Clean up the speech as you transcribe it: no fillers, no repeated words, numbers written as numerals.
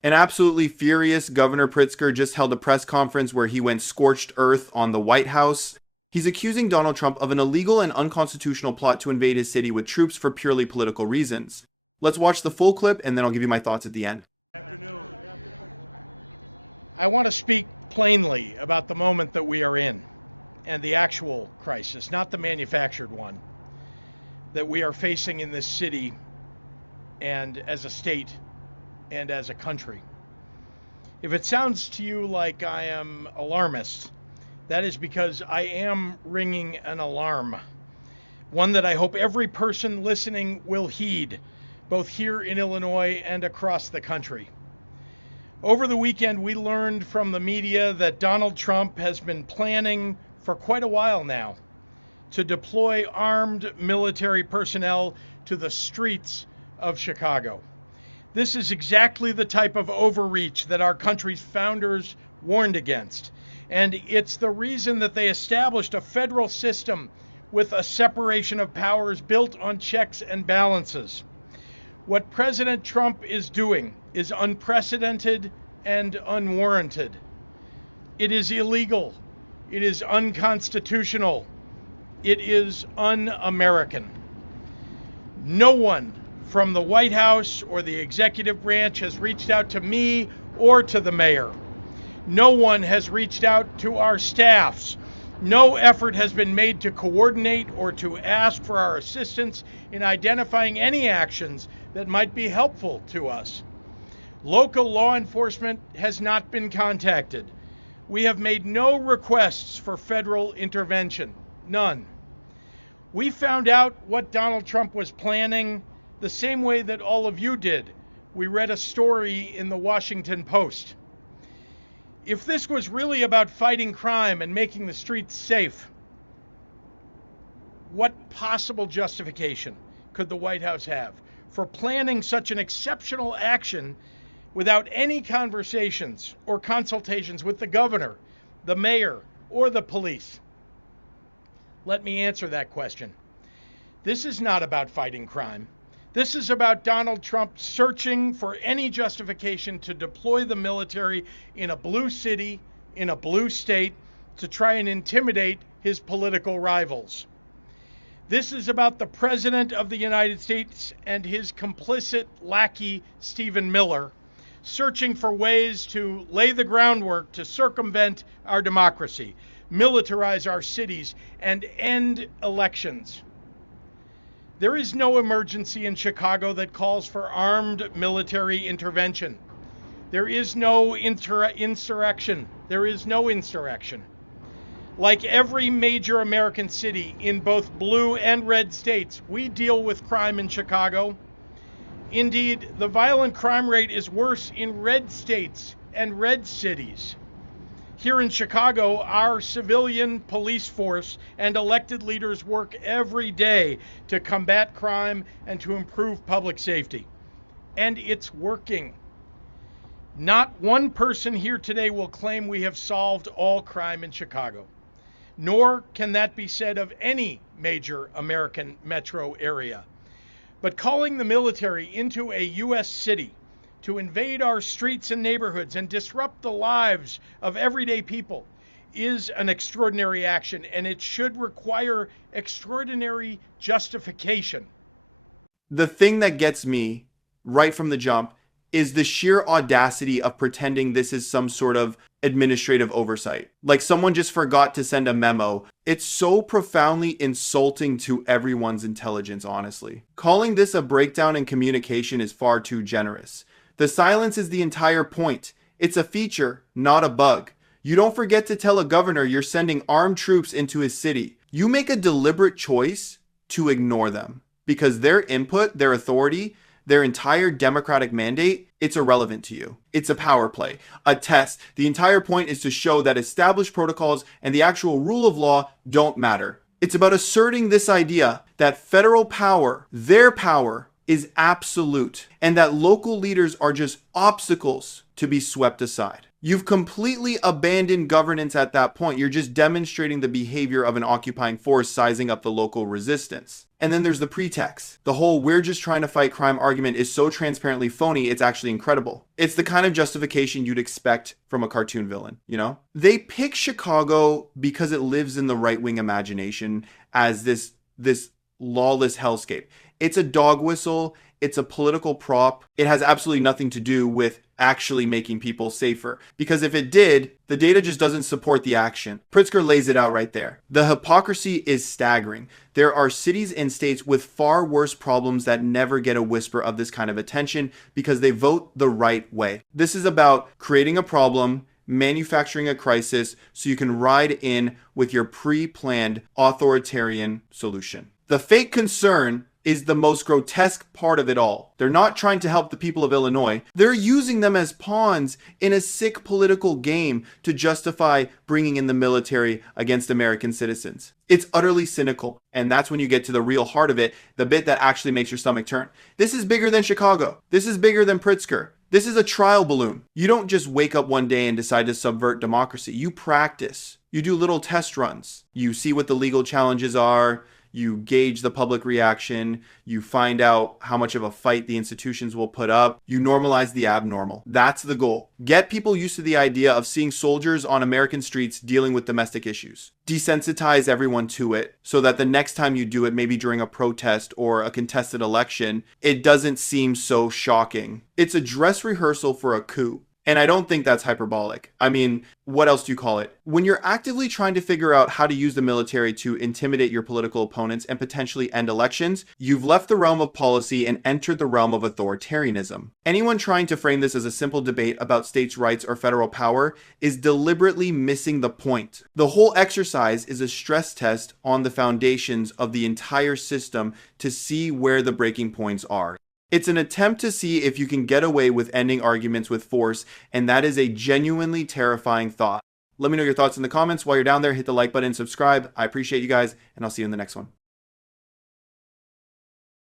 An absolutely furious Governor Pritzker just held a press conference where he went scorched earth on the White House. He's accusing Donald Trump of an illegal and unconstitutional plot to invade his city with troops for purely political reasons. Let's watch the full clip and then I'll give you my thoughts at the end. Afternoon. I want to speak plainly about the moment that we are in and the actual crisis, not the manufactured one, that we are facing in this city and as a state and as a country. If it sounds to you like I am alarmist, that is because I am ringing an alarm, one that I hope every person listening will heed, both here in Illinois and across the country. Over the weekend, we learned from the media that Donald Trump has been planning for quite a while now to deploy armed military personnel to the streets of Chicago. This is exactly the type of overreach that our country's founders warned against. And it's the reason that they established a federal system with a separation of powers built on checks and balances. What President Trump is doing is unprecedented and unwarranted. It is illegal. It is unconstitutional. It is un-American. No one from the White House or the executive branch has reached out to me or to the mayor. No one has reached out to our staffs. No effort has been made to coordinate or to ask for our assistance in identifying any actions that might be helpful to us. Local law enforcement has not been contacted. We have made no requests for federal intervention. None. We found out what Donald Trump was planning the same way that all of you did. We read a story in the Washington Post. If this was really about fighting crime and making the streets safe, what possible justification could the White House have for planning such an exceptional action without any conversations or consultations with the governor, the mayor, or the police? Let me answer that question. This is not about fighting crime. This is about Donald Trump searching for any justification to deploy the military in a blue city, in a blue state, to try and intimidate his political rivals. This is about the President of the United States and his complicit lackey, Stephen Miller, searching for ways to lay the groundwork to circumvent our democracy, militarize our cities, and end elections. There is no emergency in Chicago that calls for armed military intervention. There is no insurrection. There is no insurrection. Like every major American city in both blue and red states, we deal with crime in Chicago. Indeed, the violent crime rate is worse in red states and red cities. Here in Chicago, our civilian police force and elected leaders work every day to combat crime and to improve public safety. And it's working. Not one person here today will claim we have solved all crime in Chicago, nor can that be said of any major American metro area. But calling the military into a U.S. city to invade our streets and neighborhoods and disrupt the lives of everyday people is an extraordinary action, and it should require extraordinary justification. The thing that gets me right from the jump is the sheer audacity of pretending this is some sort of administrative oversight. Like someone just forgot to send a memo. It's so profoundly insulting to everyone's intelligence, honestly. Calling this a breakdown in communication is far too generous. The silence is the entire point. It's a feature, not a bug. You don't forget to tell a governor you're sending armed troops into his city. You make a deliberate choice to ignore them because their input, their authority, their entire democratic mandate, it's irrelevant to you. It's a power play, a test. The entire point is to show that established protocols and the actual rule of law don't matter. It's about asserting this idea that federal power, their power, is absolute, and that local leaders are just obstacles to be swept aside. You've completely abandoned governance at that point. You're just demonstrating the behavior of an occupying force sizing up the local resistance. And then there's the pretext. The whole "we're just trying to fight crime" argument is so transparently phony, it's actually incredible. It's the kind of justification you'd expect from a cartoon villain, you know? They pick Chicago because it lives in the right-wing imagination as this lawless hellscape. It's a dog whistle. It's a political prop. It has absolutely nothing to do with actually making people safer. Because if it did, the data just doesn't support the action. Pritzker lays it out right there. The hypocrisy is staggering. There are cities and states with far worse problems that never get a whisper of this kind of attention because they vote the right way. This is about creating a problem, manufacturing a crisis so you can ride in with your pre-planned authoritarian solution. The fake concern is the most grotesque part of it all. They're not trying to help the people of Illinois. They're using them as pawns in a sick political game to justify bringing in the military against American citizens. It's utterly cynical. And that's when you get to the real heart of it, the bit that actually makes your stomach turn. This is bigger than Chicago. This is bigger than Pritzker. This is a trial balloon. You don't just wake up one day and decide to subvert democracy. You practice. You do little test runs. You see what the legal challenges are. You gauge the public reaction. You find out how much of a fight the institutions will put up. You normalize the abnormal. That's the goal. Get people used to the idea of seeing soldiers on American streets dealing with domestic issues. Desensitize everyone to it so that the next time you do it, maybe during a protest or a contested election, it doesn't seem so shocking. It's a dress rehearsal for a coup. And I don't think that's hyperbolic. I mean, what else do you call it? When you're actively trying to figure out how to use the military to intimidate your political opponents and potentially end elections, you've left the realm of policy and entered the realm of authoritarianism. Anyone trying to frame this as a simple debate about states' rights or federal power is deliberately missing the point. The whole exercise is a stress test on the foundations of the entire system to see where the breaking points are. It's an attempt to see if you can get away with ending arguments with force, and that is a genuinely terrifying thought. Let me know your thoughts in the comments. While you're down there, hit the like button and subscribe. I appreciate you guys, and I'll see you in the next one.